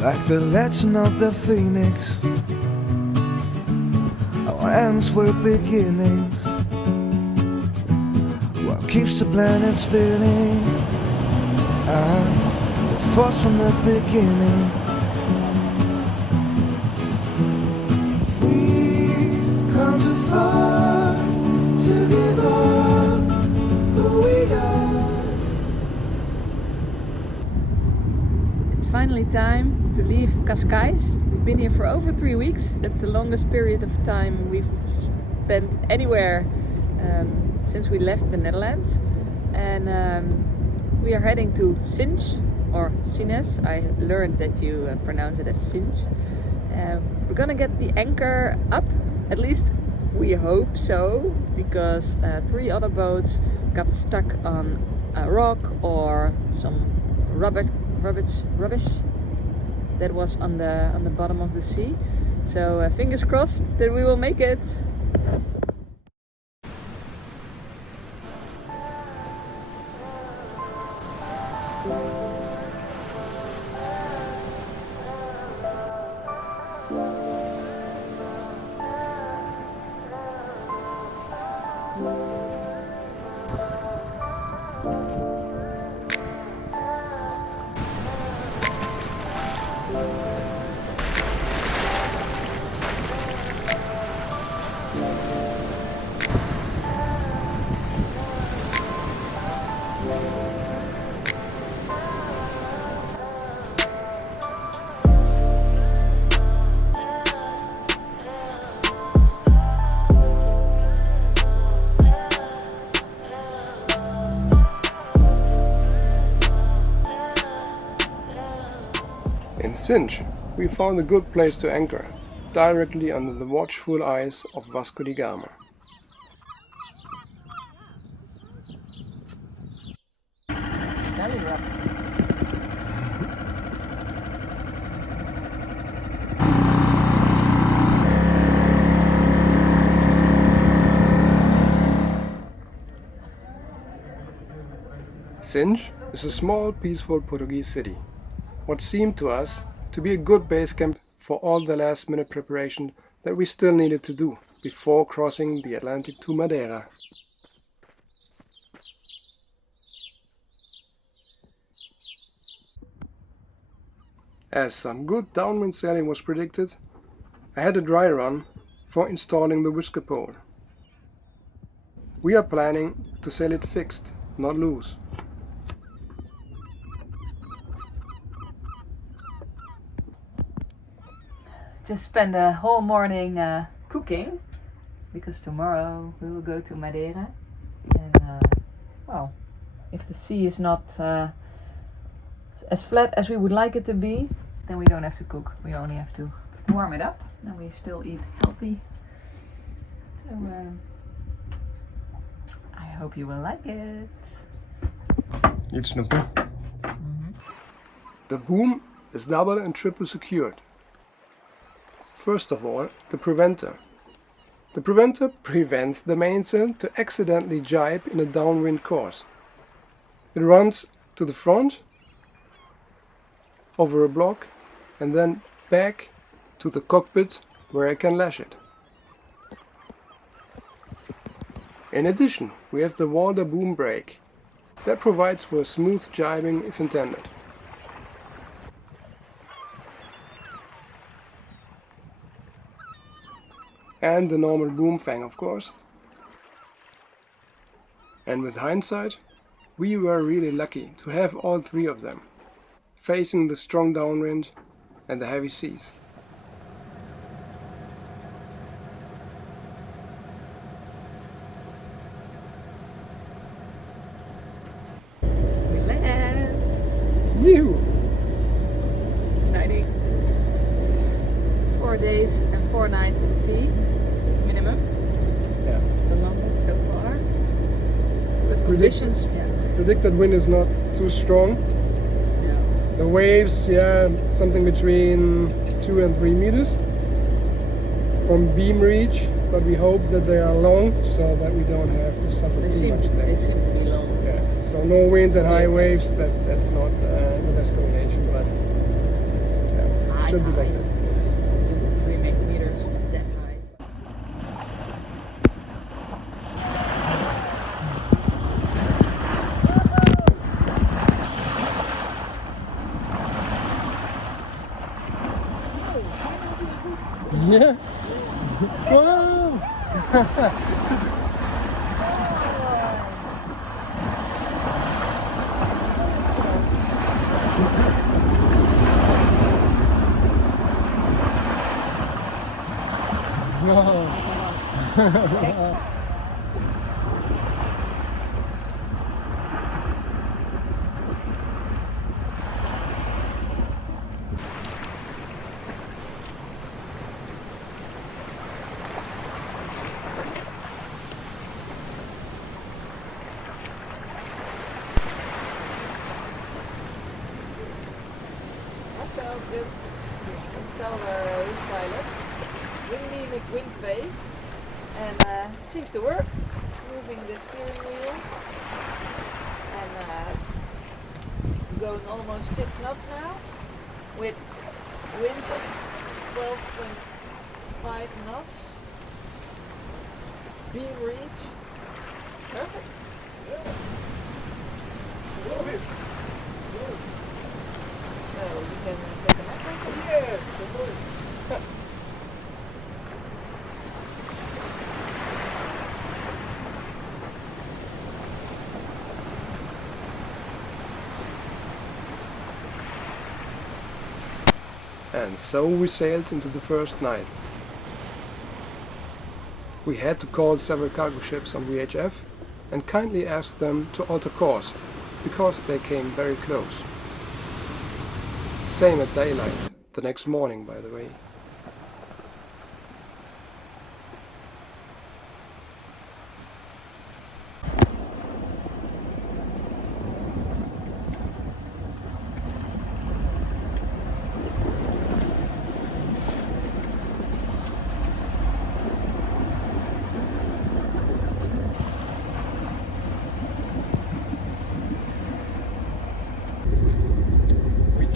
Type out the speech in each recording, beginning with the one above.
Like the legend of the phoenix, our ends were beginnings. What keeps the planet spinning? The force from the beginning. We've come too far to give up who we are. It's finally time to leave Cascais. We've been here for over 3 weeks. That's the longest period of time we've spent anywhere since we left the Netherlands. And we are heading to Sines, or Sines. I learned that you pronounce it as Sines. We're gonna get the anchor up, at least we hope so, because 3 other boats got stuck on a rock or some rubbish that was on the bottom of the sea. So fingers crossed that we will make it. In Sines, we found a good place to anchor, directly under the watchful eyes of Vasco da Gama. Sines is a small, peaceful Portuguese city. What seemed to us to be a good base camp for all the last-minute preparation that we still needed to do before crossing the Atlantic to Madeira. As some good downwind sailing was predicted, I had a dry run for installing the whisker pole. We are planning to sail it fixed, not loose. Just spend the whole morning cooking, because tomorrow we will go to Madeira. And well, if the sea is not as flat as we would like it to be, then we don't have to cook. We only have to warm it up, and we still eat healthy. So I hope you will like it. Eat snoepen. The boom is double and triple secured. First of all, the preventer. The preventer prevents the mainsail to accidentally jibe in a downwind course. It runs to the front, over a block, and then back to the cockpit where I can lash it. In addition, we have the Walder boom brake. That provides for smooth jibing if intended. And the normal boom fang, of course. And with hindsight, we were really lucky to have all 3 of them, facing the strong downwind and the heavy seas. We left! Yew! Exciting. 4 days and 4 nights at sea, minimum. Yeah. The longest so far. Good conditions. Predicted wind is not too strong. Yeah. The waves, something between 2 and 3 meters from beam reach, but we hope that they are long so that we don't have to suffer too much. They seem to be long. Yeah. So no wind and high waves. That's not the best combination, but yeah. should be high. like that. 2-3 meters, not that high. Yeah. Wow. Also, just installed our wind pilot, dynamic wind phase, and it seems to work. It's moving the steering wheel and going almost 6 knots now with winds of 12.5 knots. Beam reach. Perfect. So you can take a nap right there. Yes. And so we sailed into the first night. We had to call several cargo ships on VHF and kindly ask them to alter course, because they came very close. Same at daylight, the next morning, by the way.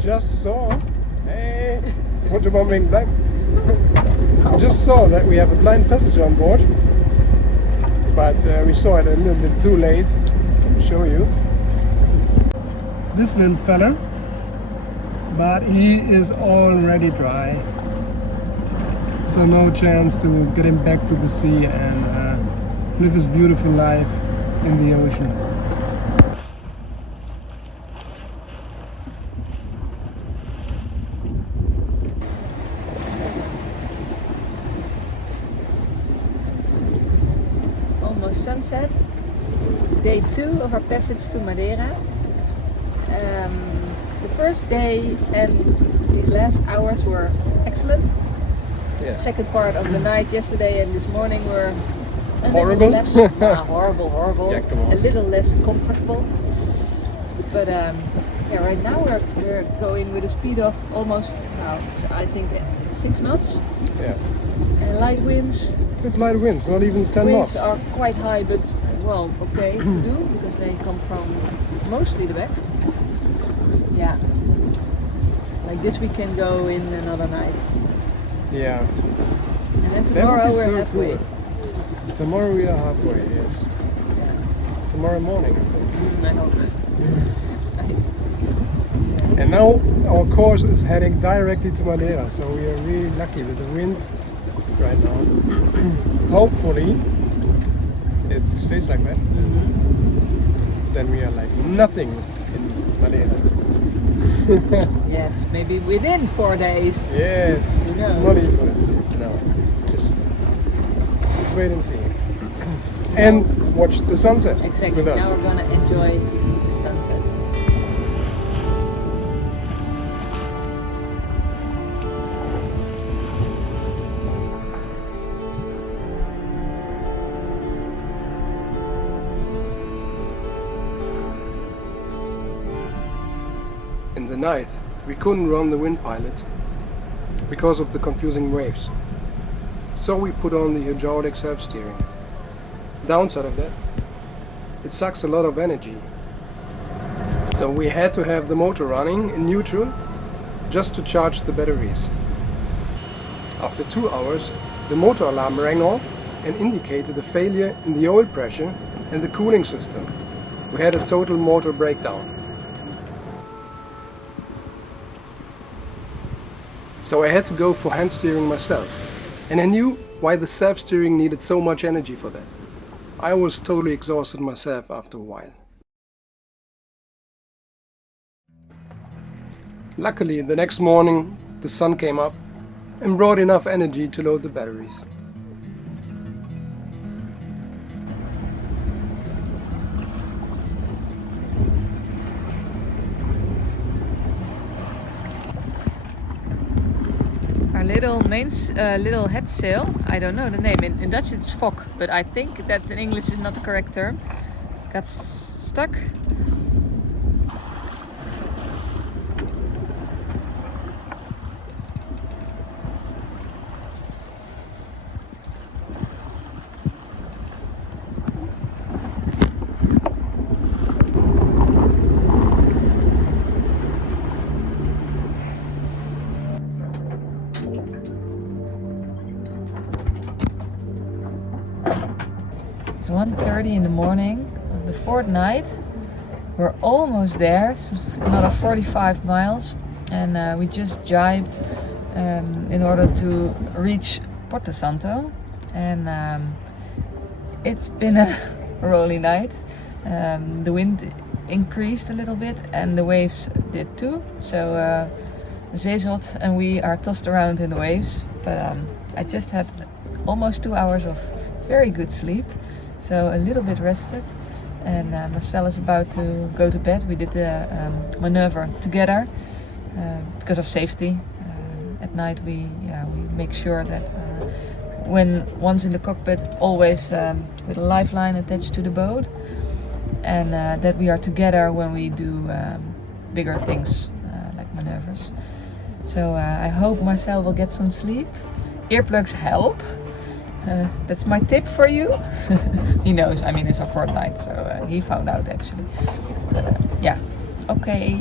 Just saw, hey, photobombing black. I just saw that we have a blind passenger on board, but we saw it a little bit too late. I'll show you. This little fella, but he is already dry, so no chance to get him back to the sea and live his beautiful life in the ocean. Sunset, day 2 of our passage to Madeira. The first day and these last hours were excellent. Yes. Second part of the night yesterday and this morning were a Horrible. little less horrible, Yeah, come on. a little less comfortable. But yeah, right now we're going with a speed of almost I think 6 knots. Yeah. And light winds. With light winds, not even 10 Winds knots. are quite high, but well, okay to do because they come from mostly the back. Yeah, like this we can go in another night, Yeah. and then That tomorrow would be we're so halfway. cool. Tomorrow we are halfway, yes. Yeah. Tomorrow morning, I think. I hope. And now our course is heading directly to Madeira, so we are really lucky with the wind right now. Hopefully it stays like that. Then we are like nothing in Madeira. Yes, maybe within 4 days. Yes. Who knows? Not even. No. Just let's wait and see. And watch the sunset Exactly. with us. Now we're gonna enjoy the sunset. In the night, we couldn't run the wind pilot because of the confusing waves. So we put on the hydraulic self-steering. Downside of that, it sucks a lot of energy. So we had to have the motor running in neutral just to charge the batteries. After 2 hours, the motor alarm rang off and indicated a failure in the oil pressure and the cooling system. We had a total motor breakdown. So I had to go for hand steering myself, and I knew why the self-steering needed so much energy for that. I was totally exhausted myself after a while. Luckily, the next morning the sun came up and brought enough energy to load the batteries. Our little head sail, I don't know the name, in Dutch it's fok, but I think that in English is not the correct term, got stuck. It's 1:30 in the morning of the fourth night. We're almost there, it's another 45 miles, and we just jibed in order to reach Porto Santo, and it's been a rolly night. The wind increased a little bit and the waves did too, so Zeezot and we are tossed around in the waves, but I just had almost 2 hours of very good sleep, so a little bit rested, and Marcel is about to go to bed. We did the maneuver together because of safety. At night we make sure that when one's in the cockpit, always with a lifeline attached to the boat, and that we are together when we do bigger things like maneuvers. So I hope Marcel will get some sleep. Earplugs help. That's my tip for you. He knows, I mean, it's a fortnight, so he found out actually. Yeah, okay.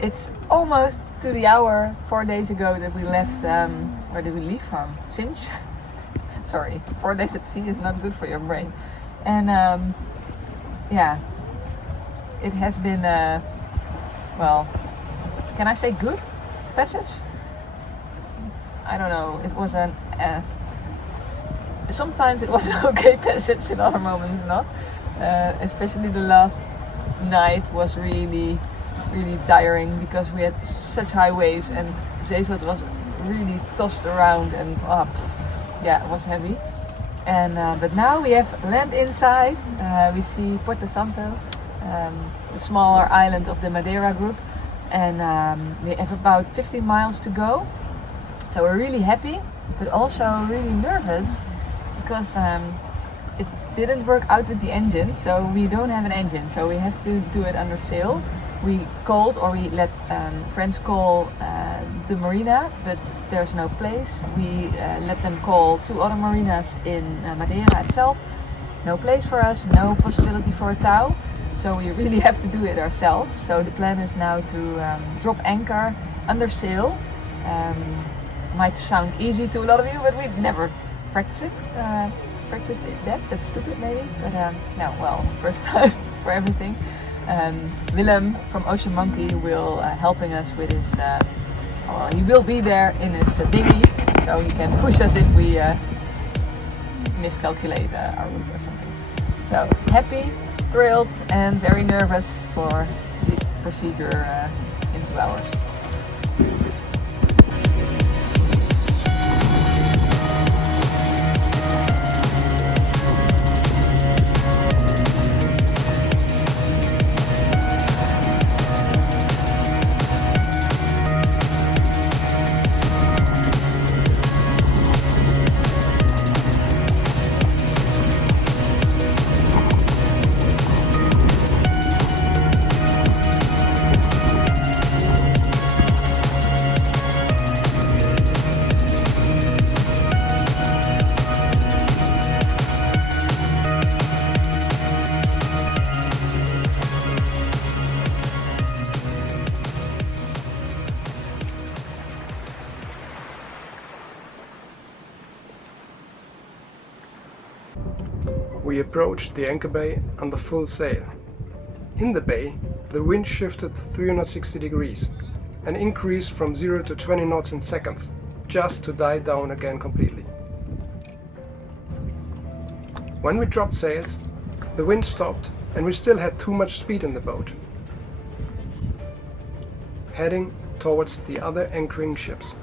It's almost to the hour 4 days ago that we left. Where did we leave from? Sinch? Sorry, 4 days at sea is not good for your brain. And yeah, it has been, well, can I say good passage? I don't know, it was an, sometimes it was an okay passage, in other moments not. Especially the last night was really tiring because we had such high waves and Zeezot was really tossed around and yeah, it was heavy. And but now we have land inside. We see Porto Santo, the smaller island of the Madeira group, and we have about 15 miles to go. So we're really happy, but also really nervous because it didn't work out with the engine. So we don't have an engine, so we have to do it under sail. We called, or we let friends call the marina, but there's no place. We let them call 2 other marinas in Madeira itself. No place for us, no possibility for a tow. So we really have to do it ourselves. So the plan is now to drop anchor under sail. Might sound easy to a lot of you, but we've never practiced it. That's stupid maybe, but no, well, first time for everything. Willem from Ocean Monkey will helping us with his, he will be there in his dinghy, so he can push us if we miscalculate our route or something. So happy, thrilled and very nervous for the procedure in 2 hours. We approached the anchor bay under full sail. In the bay, the wind shifted 360 degrees and increased from 0 to 20 knots in seconds, just to die down again completely. When we dropped sails, the wind stopped and we still had too much speed in the boat, heading towards the other anchoring ships.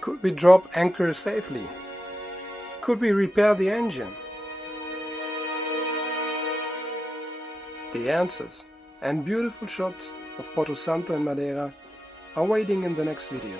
Could we drop anchor safely? Could we repair the engine? The answers and beautiful shots of Porto Santo and Madeira are waiting in the next video.